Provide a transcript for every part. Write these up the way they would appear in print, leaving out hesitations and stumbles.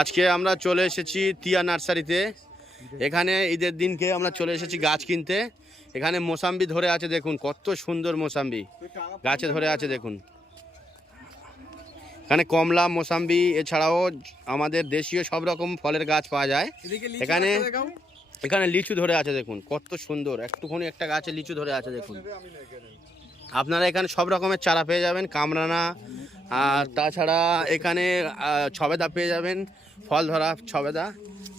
আজকে আমরা চলে এসেছি তিয়া নার্সারিতে। এখানে ঈদের দিনকে আমরা চলে এসেছি গাছ কিনতে। এখানে মোসাম্বি ধরে আছে, দেখুন কত সুন্দর মোসাম্বি গাছে ধরে আছে দেখুন। এখানে কমলা, মোসাম্বি এছাড়াও আমাদের দেশীয় সব রকম ফলের গাছ পাওয়া যায়। এখানে এখানে লিচু ধরে আছে দেখুন কত সুন্দর, একটুখানি একটা গাছে লিচু ধরে আছে দেখুন। আপনারা এখানে সব রকমের চারা পেয়ে যাবেন, কামরানা আর তাছাড়া এখানে ছবেদা পেয়ে যাবেন, ফল ধরা ছবেদা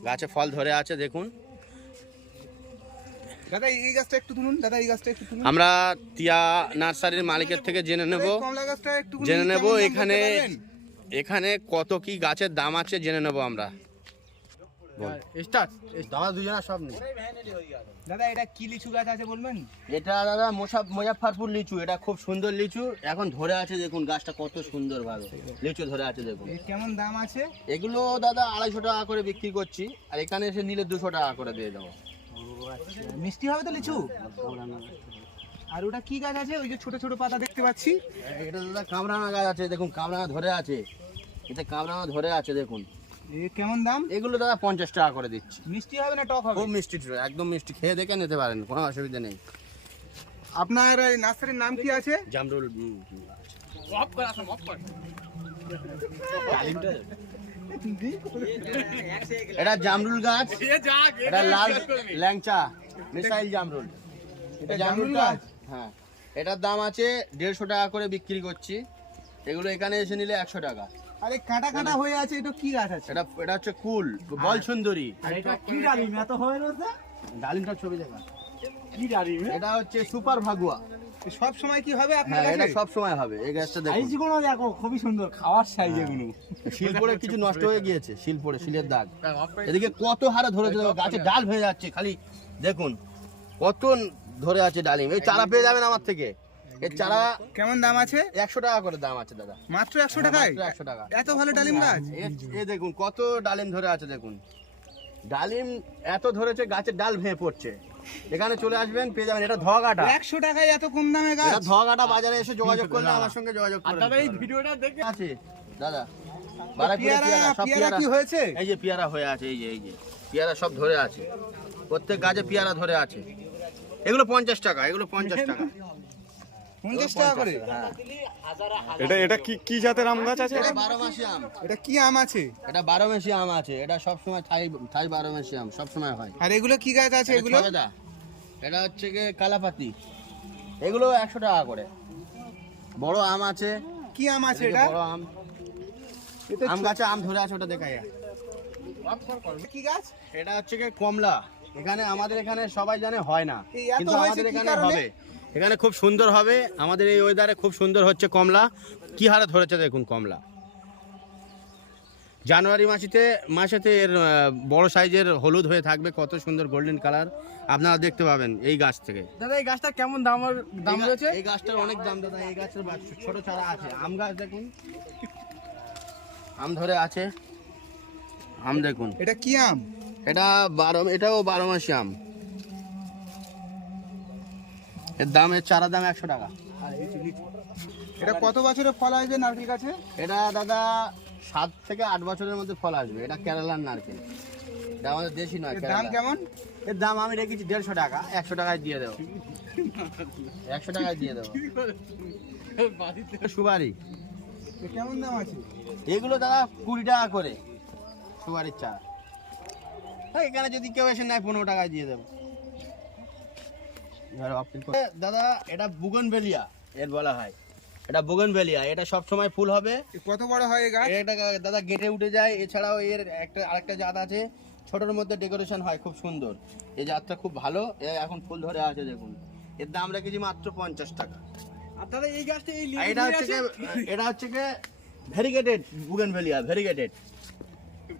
গাছে ফল ধরে আছে দেখুন। দাদা এই গাছটা একটু তুলুন, দাদা এই গাছটা একটু তুলুন। আমরা টিয়া নার্সারির মালিকের থেকে জেনে নেব এখানে এখানে কত কি গাছের দাম আছে জেনে নেব আমরা। দাদা দুজনা সব নেই। দাদা এটা কি লিচু গাছ আছে বলবেন? এটা দাদা মুজাফফরপুর লিচু, এটা খুব সুন্দর লিচু, এখন ধরে আছে দেখুন গাছটা কত সুন্দর ভাবে লিচু ধরে আছে দেখুন। কেমন দাম আছে? এগুলো দাদা 250 টাকা করে বিক্রি করছি, আর এখানে এসে নিলে 200 টাকা করে দিয়ে দেবো। মিষ্টি হবে তো লিচু? আর ওটা কি গাছ আছে ওই যে ছোট ছোট পাতা দেখতে পাচ্ছি? এটা দাদা কামরাঙা গাছ আছে দেখুন, কামরাঙা ধরে আছে, এতে কামরাঙা ধরে আছে দেখুন। কেমন দাম? এগুলো দাদা 50 টাকা করে দিচ্ছি। মিষ্টি হবে না টক হবে? খুব মিষ্টি, একদম মিষ্টি, খেয়ে দেখে নিতে পারেন, কোনো অসুবিধা নেই। আপনার নার্সারির নাম কি আছে? জামরুল। এটা জামরুল গাছ, এটা লাল ল্যাংচা মিসাইল জামরুল, এটা জামরুল গাছ। হ্যাঁ, এটার দাম আছে 150 টাকা করে বিক্রি করছি। এগুলো এখানে এসে নিলে 100 টাকা। আরে কাটা কাটা হয়ে আছে, এটা কি গাছ আছে? এটা হচ্ছে কুল বল সুন্দরী। এটা কি ডালিম এত হয় না? ডালিমটার ছবি দেখা। কি ডালিম? এটা হচ্ছে সুপার ভাগুয়া। সব সময় কি হবে আপনার হ্যাঁ, কাছে? এটা সব সময় হবে। এই গাছটা দেখুন, সাইজগুলো দেখো খুবই সুন্দর, খাওয়ার সাইজ এগুলো। শিল পড়ে কিছু নষ্ট হয়ে গিয়েছে, শিল পড়ে, শিলের দাগ। এদিকে কত হারে ধরেছে, গাছে ডাল ভেঙে যাচ্ছে খালি দেখুন কত ধরে আছে ডালিম। এই চারা পেয়ে যাবেন আমার থেকে। এর চারা কেমন দাম আছে? 100 টাকা করে দাম আছে দাদা। মাত্র 100 টাকায়? 100 টাকা। এত ভালো ডালিম গাছ? এই দেখুন কত ডালিম ধরে আছে দেখুন। ডালিম এত ধরেছে গাছের ডাল ভেঙে পড়ছে। এখানে চলে আসবেন, পেয়ে যাবেন। এটা ধোয়াঘাটা। 100 টাকায় এত কম দামে গাছ? এটা ধোয়াঘাটা বাজারে এসে যোগাযোগ করলে আমার সঙ্গে যোগাযোগ করুন। দাদা এই ভিডিওটা দেখে আছে দাদা, বারাকুড়া পেয়ারা, সব পেয়ারা কি হয়েছে? এই যে পেয়ারা হয়ে আছে, এই যে পেয়ারা সব ধরে আছে, প্রত্যেক গাছে পেয়ারা ধরে আছে। এগুলো 50 টাকা, এগুলো 50 টাকা। 50 টাকা করে? হ্যাঁ। এটা এটা কি কি জাতের আম গাছ আছে? এটা 12 মাসি আম। এটা কি আম আছে? এটা 12 মাসি আম আছে। এটা সব সময় থাই 12 মাসি আম সব সময় হয়। আর এগুলো কি গাছ আছে এটা এগুলো? ছবেদা। এটা হচ্ছে কি কালাপাতি। এগুলো 100 টাকা করে। বড় আম আছে। কি আম আছে এদিকে এটা? বড় আম। আম গাছে আম ধরে আছে, ওটা দেখাই। কি গাছ? এটা হচ্ছে কি কমলা। এখানে আমাদের এখানে সবাই জানে হয় না, এই এত কিন্তু হয়েছে আমাদের কি এখানে কারণে? হবে। এখানে খুব সুন্দর হবে, আমাদের এই ওয়েদারে খুব সুন্দর হচ্ছে কমলা। কি হারে ধরেছে দেখুন কমলা। জানুয়ারি মাসেতে এর বড় সাইজের হলুদ হয়ে থাকবে, কত সুন্দর গোল্ডেন কালার আপনারা দেখতে পাবেন এই গাছ থেকে। দাদা এই গাছটা কেমন দাম রয়েছে? এই গাছটার অনেক দাম দাদা। এই গাছের ছোট চারা আছে। আম গাছ দেখুন, আম ধরে আছে, আম দেখুন। এটা কি আম? এটাও 12 মাসি আম। এর দাম, এর চারা দাম 100 টাকা। এটা কত বছরের ফল আসবে নারকেল গাছে? এটা দাদা 7 থেকে 8 বছরের মধ্যে ফল আসবে। এটা কেরালার নারকেল, এটা আমাদের দেশি নয়। এর দাম কেমন? এর দাম আমি রেখেছি 150 টাকা। 100 টাকায় দিয়ে দেবো, 100 টাকায় দিয়ে দেবো। সুপারি কেমন দাম আছে? এগুলো দাদা 20 টাকা করে সুপারির চারা। এখানে যদি কেউ এসে নেয় 15 টাকায় দিয়ে দেবো। দাদা এটা বুগনভেলিয়া এর বলা হয়। এটা বুগনভেলিয়া, এটা সব সময় ফুল হবে। কত বড় হয় এই গাছ? এটা দাদা গেটে উঠে যায়। এছাড়াও এর আরেকটা জাত আছে, ছোটর মধ্যে ডেকোরেশন হয়, খুব সুন্দর। এই জাতটা খুব ভালো। এখন ফুল ধরে আছে দেখুন। এর দাম রেখেছি মাত্র 50 টাকা। আপনারা এই গাছটা এই এটা হচ্ছে কি ভেরিগেটেড বুগনভেলিয়া, ভেরিগেটেড।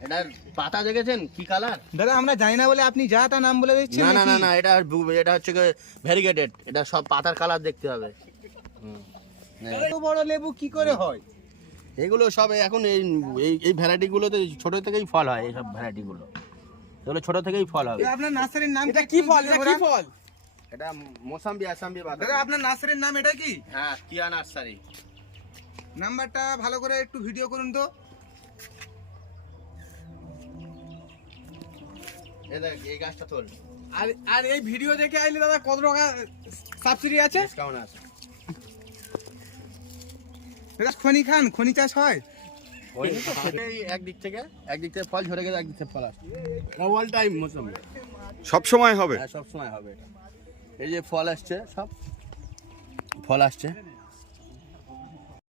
এটার পাতা দেখেছেন কি কালার? দাদা আমরা জানি না বলে আপনি যা তা নাম বলে দিচ্ছেন। না না না না, এটা হচ্ছে কি ভেরিগেটেড। এটা সব পাতার কালার দেখতে হবে। এত বড় লেবু কি করে হয়? এগুলো সব এখন এই ভ্যারাইটি গুলোতে ছোট থেকেই ফল হয়। এইসব ভ্যারাইটি গুলো এগুলো ছোট থেকেই ফল হবে। আপনার নার্সারির নাম কি ফল? এটা কি ফল? এটা মোসাম্বি আসাম্বি বাদাম। দাদা আপনার নার্সারির নাম এটা কি? হ্যাঁ, টিয়া নার্সারি। নাম্বারটা ভালো করে একটু ভিডিও করুন তো। এই দেখ এই গাছটা তোল, আর আর এই ভিডিও দেখে আইলে দাদা কত টাকা সাবসিডি আছে? ডিসকাউন্ট আছে। এটা খনি খান, খনি চাষ হয়। ওই তো খেতেই একদিক থেকে ফল ঝরে গেলে একদিক থেকে ফল আসে অল টাইম মৌসুমি। সব সময় হবে? হ্যাঁ সব সময় হবে এটা। এই যে ফল আসছে, সব ফল আসছে